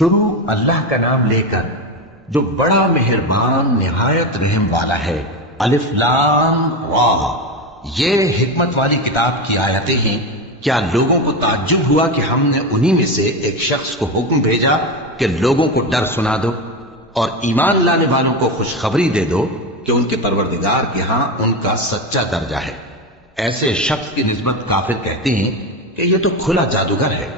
شروع اللہ کا نام لے کر جو بڑا مہربان نہایت رحم والا ہے۔ الف لام را، یہ حکمت والی کتاب کی آیتیں ہیں۔ کیا لوگوں کو تعجب ہوا کہ ہم نے انہی میں سے ایک شخص کو حکم بھیجا کہ لوگوں کو ڈر سنا دو اور ایمان لانے والوں کو خوشخبری دے دو کہ ان کے پروردگار کے ہاں ان کا سچا درجہ ہے۔ ایسے شخص کی نسبت کافر کہتے ہیں کہ یہ تو کھلا جادوگر ہے۔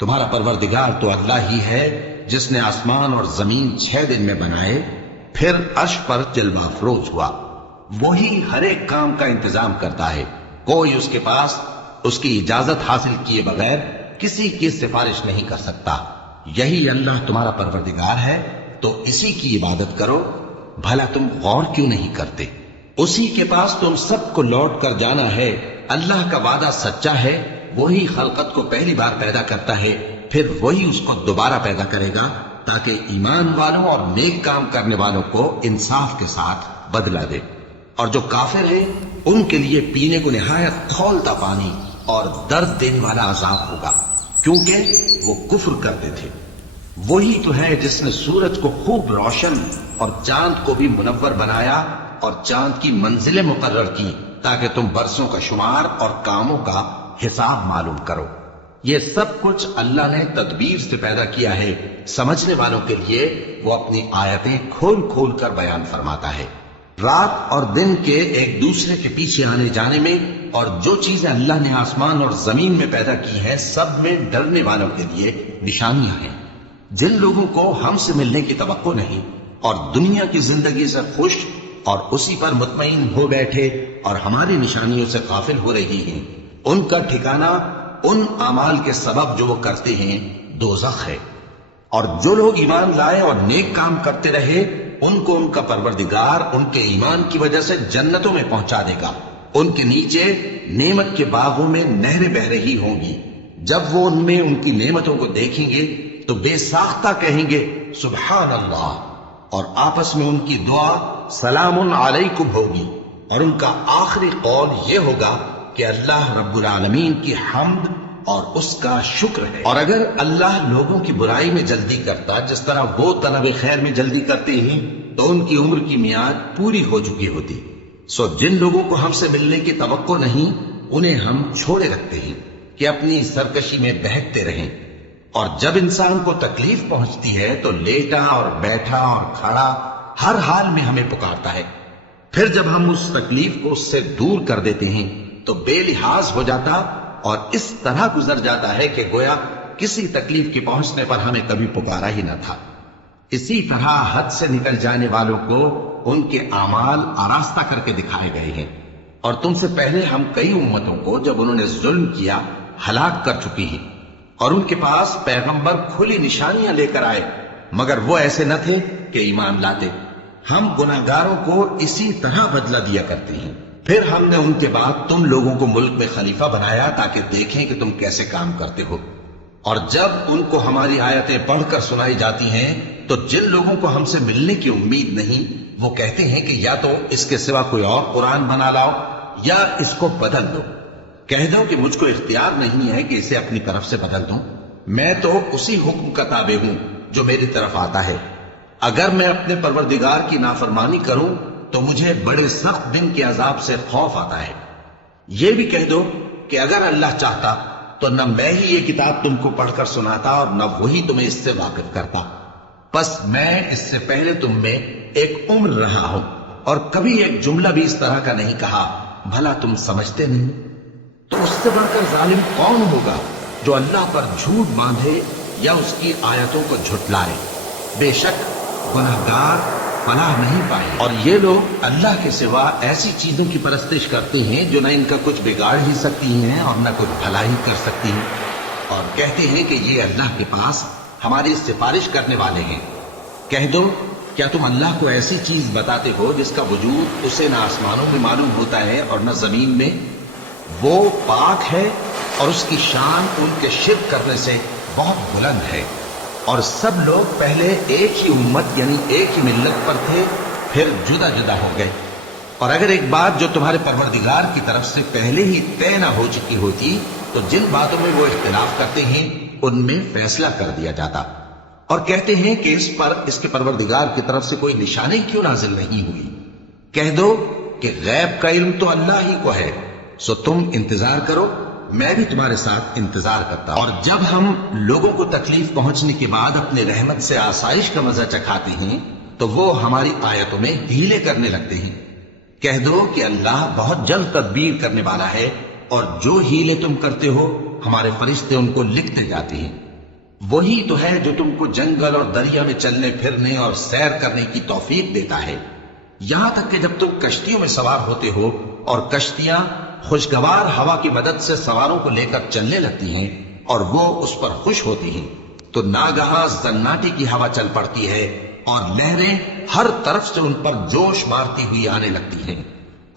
تمہارا پروردگار تو اللہ ہی ہے جس نے آسمان اور زمین 6 دن میں بنائے، پھر عرش پر جلوہ افروز ہوا۔ وہی ہر ایک کام کا انتظام کرتا ہے، کوئی اس کے پاس اس کی اجازت حاصل کیے بغیر کسی کی سفارش نہیں کر سکتا۔ یہی اللہ تمہارا پروردگار ہے تو اسی کی عبادت کرو۔ بھلا تم غور کیوں نہیں کرتے؟ اسی کے پاس تم سب کو لوٹ کر جانا ہے۔ اللہ کا وعدہ سچا ہے، وہی خلقت کو پہلی بار پیدا کرتا ہے، پھر وہی اس کو دوبارہ پیدا کرے گا تاکہ ایمان والوں اور نیک کام کرنے والوں کو انصاف کے ساتھ بدلہ دے۔ اور جو کافر ہیں ان کے لیے پینے کو نہایت کھولتا پانی اور درد دینے والا عذاب ہوگا، کیونکہ وہ کفر کرتے تھے۔ وہی تو ہے جس نے سورج کو خوب روشن اور چاند کو بھی منور بنایا اور چاند کی منزلیں مقرر کی تاکہ تم برسوں کا شمار اور کاموں کا حساب معلوم کرو۔ یہ سب کچھ اللہ نے تدبیر سے پیدا کیا ہے۔ سمجھنے والوں کے لیے وہ اپنی آیتیں کھول کھول کر بیان فرماتا ہے۔ رات اور دن کے ایک دوسرے کے پیچھے آنے جانے میں اور جو چیزیں اللہ نے آسمان اور زمین میں پیدا کی ہیں سب میں ڈرنے والوں کے لیے نشانیاں ہیں۔ جن لوگوں کو ہم سے ملنے کی توقع نہیں اور دنیا کی زندگی سے خوش اور اسی پر مطمئن ہو بیٹھے اور ہماری نشانیوں سے غافل ہو رہی ہیں، ان کا ٹھکانہ ان اعمال کے سبب جو وہ کرتے ہیں دوزخ ہے۔ اور جو لوگ ایمان لائے اور نیک کام کرتے رہے ان کو ان کا پروردگار ان کے ایمان کی وجہ سے جنتوں میں پہنچا دے گا۔ ان کے نیچے نعمت کے باغوں میں نہریں بہہ رہی ہوں گی۔ جب وہ ان میں ان کی نعمتوں کو دیکھیں گے تو بے ساختہ کہیں گے سبحان اللہ، اور آپس میں ان کی دعا سلام علیکم ہوگی، اور ان کا آخری قول یہ ہوگا کہ اللہ رب العالمین کی حمد اور اس کا شکر ہے۔ اور اگر اللہ لوگوں کی برائی میں جلدی کرتا جس طرح وہ طلب خیر میں جلدی کرتے ہیں تو ان کی عمر کی میعاد پوری ہو چکی ہوتی۔ سو جن لوگوں کو ہم سے ملنے کی توقع نہیں انہیں ہم چھوڑے رکھتے ہیں کہ اپنی سرکشی میں بہکتے رہیں، اور جب انسان کو تکلیف پہنچتی ہے تو لیٹا اور بیٹھا اور کھڑا ہر حال میں ہمیں پکارتا ہے۔ پھر جب ہم اس تکلیف کو اس سے دور کر دیتے ہیں تو بے لحاظ ہو جاتا اور اس طرح گزر جاتا ہے کہ گویا کسی تکلیف کے پہنچنے پر ہمیں کبھی پکارا ہی نہ تھا۔ اسی طرح حد سے نکل جانے والوں کو ان کے اعمال آراستہ کر کے دکھائے گئے ہیں، اور تم سے پہلے ہم کئی امتوں کو جب انہوں نے ظلم کیا ہلاک کر چکی ہیں، اور ان کے پاس پیغمبر کھلی نشانیاں لے کر آئے مگر وہ ایسے نہ تھے کہ ایمان لاتے۔ ہم گناہگاروں کو اسی طرح بدلہ دیا کرتے ہیں۔ پھر ہم نے ان کے بعد تم لوگوں کو ملک میں خلیفہ بنایا تاکہ دیکھیں کہ تم کیسے کام کرتے ہو۔ اور جب ان کو ہماری آیتیں پڑھ کر سنائی جاتی ہیں تو جن لوگوں کو ہم سے ملنے کی امید نہیں وہ کہتے ہیں کہ یا تو اس کے سوا کوئی اور قرآن بنا لاؤ یا اس کو بدل دو۔ کہہ دو کہ مجھ کو اختیار نہیں ہے کہ اسے اپنی طرف سے بدل دوں، میں تو اسی حکم کا تابع ہوں جو میری طرف آتا ہے۔ اگر میں اپنے پروردگار کی نافرمانی کروں تو مجھے بڑے سخت دن کے عذاب سے خوف آتا ہے۔ یہ بھی کہہ دو کہ اگر اللہ چاہتا تو نہ میں ہی یہ کتاب تم کو پڑھ کر سناتا اور نہ وہی تمہیں اس سے واقف کرتا۔ بس میں اس سے پہلے تم میں ایک عمر رہا ہوں اور کبھی ایک جملہ بھی اس طرح کا نہیں کہا، بھلا تم سمجھتے نہیں؟ تو اس سے بڑھ کر ظالم کون ہوگا جو اللہ پر جھوٹ باندھے یا اس کی آیتوں کو جھٹلائے؟ بے شک گناہگار فلاح نہیں پائے۔ اور یہ لوگ اللہ کے سوا ایسی چیزوں کی پرستش کرتے ہیں جو نہ ان کا کچھ بگاڑ ہی سکتی ہیں اور نہ کچھ بھلائی کر سکتی ہیں، اور کہتے ہیں کہ یہ اللہ کے پاس ہماری سفارش کرنے والے ہیں۔ کہہ دو کیا تم اللہ کو ایسی چیز بتاتے ہو جس کا وجود اسے نہ آسمانوں میں معلوم ہوتا ہے اور نہ زمین میں؟ وہ پاک ہے اور اس کی شان ان کے شرک کرنے سے بہت بلند ہے۔ اور سب لوگ پہلے ایک ہی امت یعنی ایک ہی ملت پر تھے، پھر جدا جدا ہو گئے۔ اور اگر ایک بات جو تمہارے پروردگار کی طرف سے پہلے ہی طے نہ ہو چکی ہوتی تو جن باتوں میں وہ اختلاف کرتے ہیں ان میں فیصلہ کر دیا جاتا۔ اور کہتے ہیں کہ اس پر اس کے پروردگار کی طرف سے کوئی نشانی کیوں نازل نہیں ہوئی؟ کہہ دو کہ غیب کا علم تو اللہ ہی کو ہے، سو تم انتظار کرو، میں بھی تمہارے ساتھ انتظار کرتا ہوں۔ اور جب ہم لوگوں کو تکلیف پہنچنے کے بعد اپنے رحمت سے آسائش کا مزہ چکھاتے ہیں تو وہ ہماری آیتوں میں ہیلے کرنے لگتے ہیں۔ کہہ دو کہ اللہ بہت جلد تدبیر کرنے والا ہے، اور جو ہیلے تم کرتے ہو ہمارے فرشتے ان کو لکھتے جاتے ہیں۔ وہی تو ہے جو تم کو جنگل اور دریا میں چلنے پھرنے اور سیر کرنے کی توفیق دیتا ہے، یہاں تک کہ جب تم کشتیوں میں سوار ہوتے ہو اور کشتیاں خوشگوار ہوا کی مدد سے سواروں کو لے کر چلنے لگتی ہیں اور وہ اس پر خوش ہوتی ہیں، تو ناگہاں زناٹی کی ہوا چل پڑتی ہے اور لہریں ہر طرف سے ان پر جوش مارتی ہوئی آنے لگتی ہیں،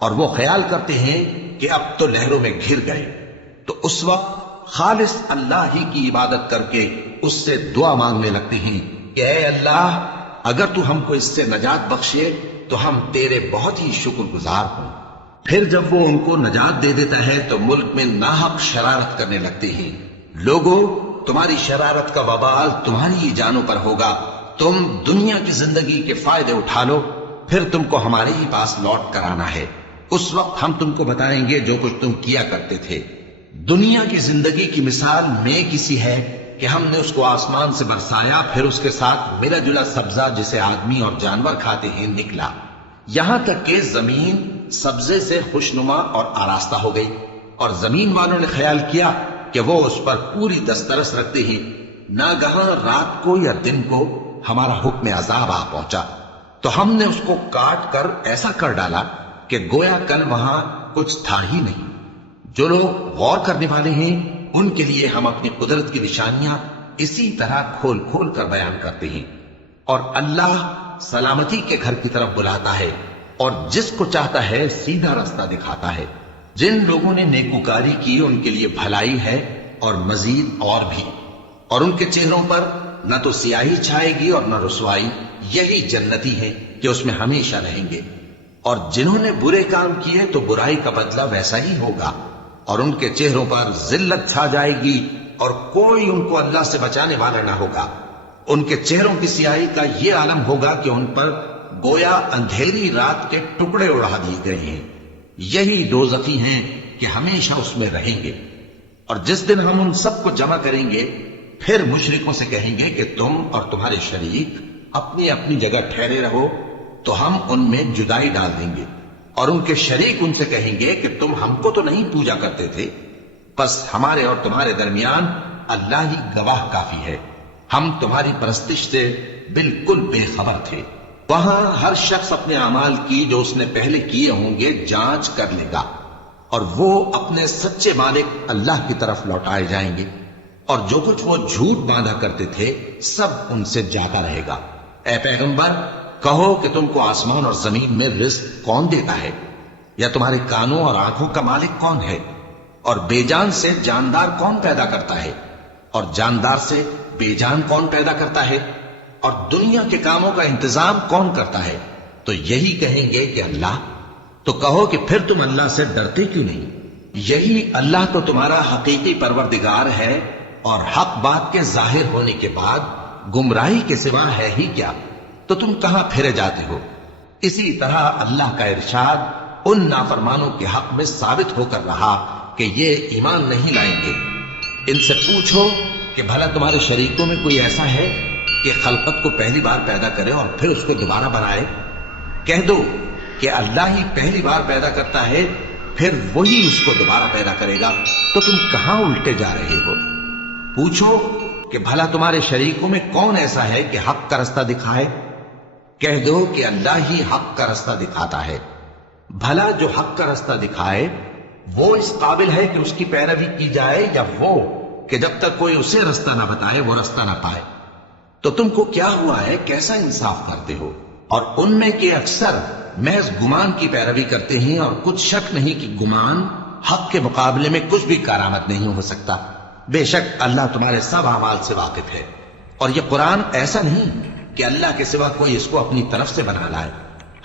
اور وہ خیال کرتے ہیں کہ اب تو لہروں میں گھر گئے۔ تو اس وقت خالص اللہ ہی کی عبادت کر کے اس سے دعا مانگنے لگتے ہیں کہ اے اللہ، اگر تو ہم کو اس سے نجات بخشے تو ہم تیرے بہت ہی شکر گزار ہوں۔ پھر جب وہ ان کو نجات دے دیتا ہے تو ملک میں ناحق شرارت کرنے لگتے ہیں۔ لوگوں، تمہاری شرارت کا وبال تمہاری ہی جانوں پر ہوگا، تم دنیا کی زندگی کے فائدے اٹھا لو، پھر تم کو ہمارے ہی پاس لوٹ کر آنا ہے، اس وقت ہم تم کو بتائیں گے جو کچھ تم کیا کرتے تھے۔ دنیا کی زندگی کی مثال میں کسی ہے کہ ہم نے اس کو آسمان سے برسایا، پھر اس کے ساتھ ملا جلا سبزہ جسے آدمی اور جانور کھاتے ہیں نکلا، یہاں تک کہ زمین سبزے سے خوشنما اور آراستہ ہو گئی، اور زمین والوں نے خیال کیا کہ وہ اس پر پوری دسترس رکھتے ہیں۔ ناگہاں رات کو یا دن کو ہمارا حکم عذاب آ پہنچا تو ہم نے اس کو کاٹ کر ایسا کر ڈالا کہ گویا کل وہاں کچھ تھا ہی نہیں۔ جو لوگ غور کرنے والے ہیں ان کے لیے ہم اپنی قدرت کی نشانیاں اسی طرح کھول کھول کر بیان کرتے ہیں۔ اور اللہ سلامتی کے گھر کی طرف بلاتا ہے اور جس کو چاہتا ہے سیدھا راستہ دکھاتا ہے۔ جن لوگوں نے نیکوکاری کی ان کے لیے بھلائی ہے اور مزید اور بھی، اور ان کے چہروں پر نہ تو سیاہی چھائے گی اور نہ رسوائی، یہی جنتی ہے کہ اس میں ہمیشہ رہیں گے۔ اور جنہوں نے برے کام کیے تو برائی کا بدلہ ویسا ہی ہوگا، اور ان کے چہروں پر ذلت چھا جائے گی اور کوئی ان کو اللہ سے بچانے والا نہ ہوگا۔ ان کے چہروں کی سیاہی کا یہ عالم ہوگا کہ ان پر گویا اندھیری رات کے ٹکڑے اڑا دیے گئے ہیں۔ یہی دوزخی ہیں کہ ہمیشہ اس میں رہیں گے۔ اور جس دن ہم ان سب کو جمع کریں گے پھر مشرکوں سے کہیں گے کہ تم اور تمہارے شریک اپنی اپنی جگہ ٹھہرے رہو، تو ہم ان میں جدائی ڈال دیں گے، اور ان کے شریک ان سے کہیں گے کہ تم ہم کو تو نہیں پوجا کرتے تھے، بس ہمارے اور تمہارے درمیان اللہ ہی گواہ کافی ہے، ہم تمہاری پرستش سے بالکل بے خبر تھے۔ وہاں ہر شخص اپنے اعمال کی جو اس نے پہلے کیے ہوں گے جانچ کر لے گا، اور وہ اپنے سچے مالک اللہ کی طرف لوٹائے جائیں گے، اور جو کچھ وہ جھوٹ باندھا کرتے تھے سب ان سے جاتا رہے گا۔ اے پیغمبر، کہو کہ تم کو آسمان اور زمین میں رزق کون دیتا ہے، یا تمہارے کانوں اور آنکھوں کا مالک کون ہے، اور بے جان سے جاندار کون پیدا کرتا ہے، اور جاندار سے بے جان کون پیدا کرتا ہے، اور دنیا کے کاموں کا انتظام کون کرتا ہے؟ تو یہی کہیں گے کہ اللہ۔ تو کہو کہ پھر تم اللہ سے ڈرتے کیوں نہیں؟ یہی اللہ تو تمہارا حقیقی پروردگار ہے، اور حق بات کے ظاہر ہونے کے بعد گمراہی کے سوا ہے ہی کیا؟ تو تم کہاں پھرے جاتے ہو؟ اسی طرح اللہ کا ارشاد ان نافرمانوں کے حق میں ثابت ہو کر رہا کہ یہ ایمان نہیں لائیں گے۔ ان سے پوچھو کہ بھلا تمہارے شریکوں میں کوئی ایسا ہے کہ خلقت کو پہلی بار پیدا کرے اور پھر اس کو دوبارہ بنائے؟ کہہ دو کہ اللہ ہی پہلی بار پیدا کرتا ہے، پھر وہی اس کو دوبارہ پیدا کرے گا، تو تم کہاں الٹے جا رہے ہو؟ پوچھو کہ بھلا تمہارے شریکوں میں کون ایسا ہے کہ حق کا رستہ دکھائے؟ کہہ دو کہ اللہ ہی حق کا رستہ دکھاتا ہے۔ بھلا جو حق کا رستہ دکھائے وہ اس قابل ہے کہ اس کی پیروی کی جائے، یا وہ کہ جب تک کوئی اسے رستہ نہ بتائے وہ رستہ نہ پائے؟ تو تم کو کیا ہوا ہے، کیسا انصاف کرتے ہو؟ اور ان میں کے اکثر محض گمان کی پیروی کرتے ہیں، اور کچھ شک نہیں کہ گمان حق کے مقابلے میں کچھ بھی کارآمد نہیں ہو سکتا۔ بے شک اللہ تمہارے سب اعمال سے واقف ہے، اور یہ قرآن ایسا نہیں کہ اللہ کے سوا کوئی اس کو اپنی طرف سے بنا لائے۔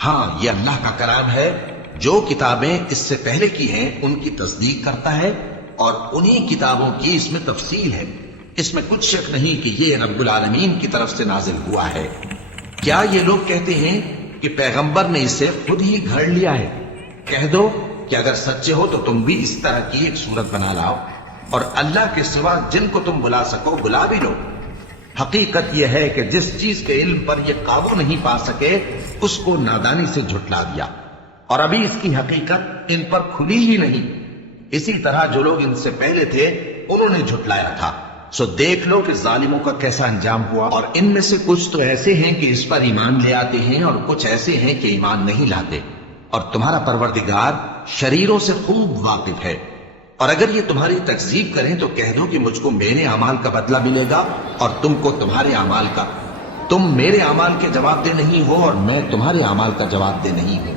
ہاں، یہ اللہ کا کلام ہے، جو کتابیں اس سے پہلے کی ہیں ان کی تصدیق کرتا ہے، اور انہی کتابوں کی اس میں تفصیل ہے۔ اس میں کچھ شک نہیں کہ یہ رب العالمین کی طرف سے نازل ہوا ہے۔ کیا یہ لوگ کہتے ہیں کہ پیغمبر نے اسے خود ہی گھڑ لیا ہے؟ کہہ دو کہ اگر سچے ہو تو تم بھی اس طرح کی ایک صورت بنا لاؤ اور اللہ کے سوا جن کو تم بلا سکو بلا بھی لو۔ حقیقت یہ ہے کہ جس چیز کے علم پر یہ قابو نہیں پا سکے اس کو نادانی سے جھٹلا دیا، اور ابھی اس کی حقیقت ان پر کھلی ہی نہیں۔ اسی طرح جو لوگ ان سے پہلے تھے انہوں نے جھٹلایا تھا، سو دیکھ لو کہ ظالموں کا کیسا انجام ہوا۔ اور ان میں سے کچھ تو ایسے ہیں کہ اس پر ایمان لے آتے ہیں اور کچھ ایسے ہیں کہ ایمان نہیں لاتے، اور تمہارا پروردگار شریروں سے خوب واقف ہے۔ اور اگر یہ تمہاری تکذیب کریں تو کہہ دو کہ مجھ کو میرے اعمال کا بدلہ ملے گا اور تم کو تمہارے اعمال کا۔ تم میرے اعمال کے جواب دہ نہیں ہو اور میں تمہارے اعمال کا جواب دہ نہیں ہوں۔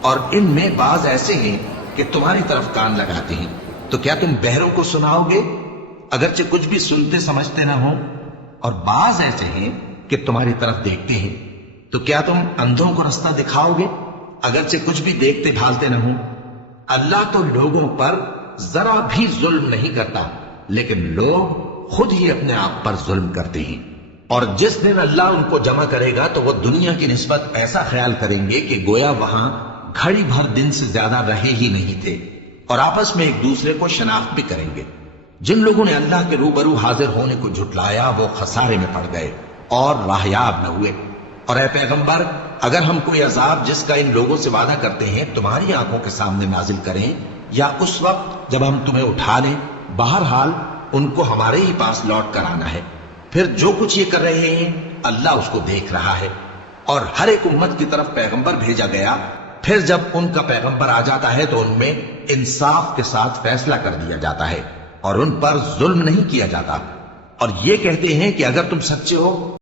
اور ان میں بعض ایسے ہیں کہ تمہاری طرف کان لگاتے ہیں، تو کیا تم بہروں کو سناؤ گے اگرچہ کچھ بھی سنتے سمجھتے نہ ہو؟ اور بعض ایسے ہیں کہ تمہاری طرف دیکھتے ہیں، تو کیا تم اندھوں کو رستہ دکھاؤ گے اگرچہ کچھ بھی دیکھتے بھالتے نہ ہوں؟ اللہ تو لوگوں پر ذرا بھی ظلم نہیں کرتا، لیکن لوگ خود ہی اپنے آپ پر ظلم کرتے ہیں۔ اور جس دن اللہ ان کو جمع کرے گا تو وہ دنیا کی نسبت ایسا خیال کریں گے کہ گویا وہاں گھڑی بھر دن سے زیادہ رہے ہی نہیں تھے، اور آپس میں ایک دوسرے کو شناخت بھی کریں گے۔ جن لوگوں نے اللہ کے روبرو حاضر ہونے کو جھٹلایا وہ خسارے میں پڑ گئے اور راہیاب نہ ہوئے۔ اور اے پیغمبر، اگر ہم کوئی عذاب جس کا ان لوگوں سے وعدہ کرتے ہیں تمہاری آنکھوں کے سامنے نازل کریں یا اس وقت جب ہم تمہیں اٹھا لیں، بہرحال ان کو ہمارے ہی پاس لوٹ کر آنا ہے۔ پھر جو کچھ یہ کر رہے ہیں اللہ اس کو دیکھ رہا ہے۔ اور ہر ایک امت کی طرف پیغمبر بھیجا گیا، پھر جب ان کا پیغمبر آ جاتا ہے تو ان میں انصاف کے ساتھ فیصلہ کر دیا جاتا ہے اور ان پر ظلم نہیں کیا جاتا۔ اور یہ کہتے ہیں کہ اگر تم سچے ہو